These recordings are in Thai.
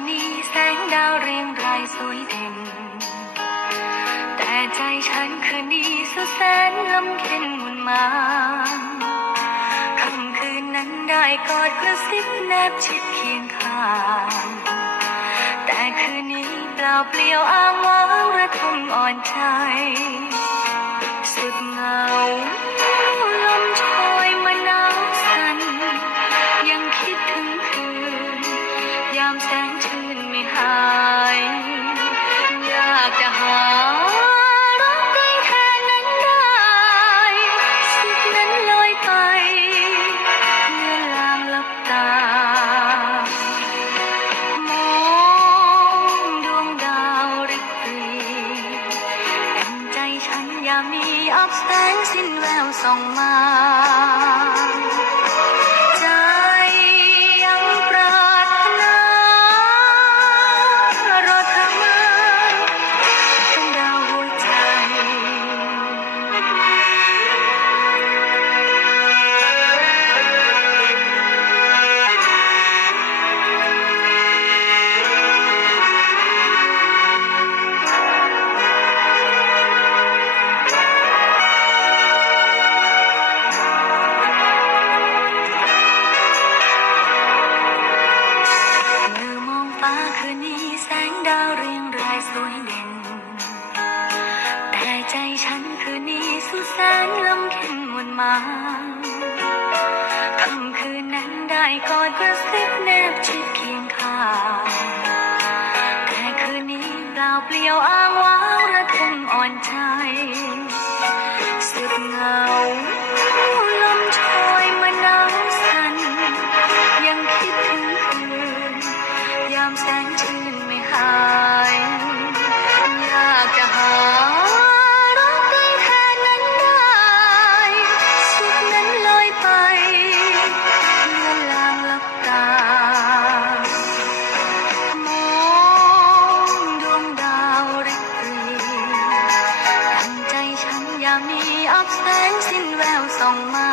นนี้แสงดาวเรียงรายสวยเด่น แต่ใจฉันคืนนี้สุดแสนลำเค็นมุนมาคำคืนนั้นได้กอดกระซิบแนบชิดเคียงข้าง แต่คืนนี้เปล่าเปลี่ยวอ้างว้างระทมอ่อนใจ สุดเหงา อับแสงสิ้นแววส่องมา ใจฉันคืนนี้สุดแสนลำเค็นมวนมาค่ำคืนนั้นได้กอดกระซิบแนบชิดเคียงข้างแต่คืนนี้เปล่าเปลี่ยวอ้างว้างระทมอ่อนใจ สุดเหงาลมโชยมาหนาวสั่นยังคิดถึงคืน ยามแสงชื่นไม่หาย อับแสงสิ้นแววส่องมา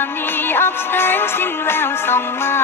ามีออับแสงสิ้นแล้วส่องมา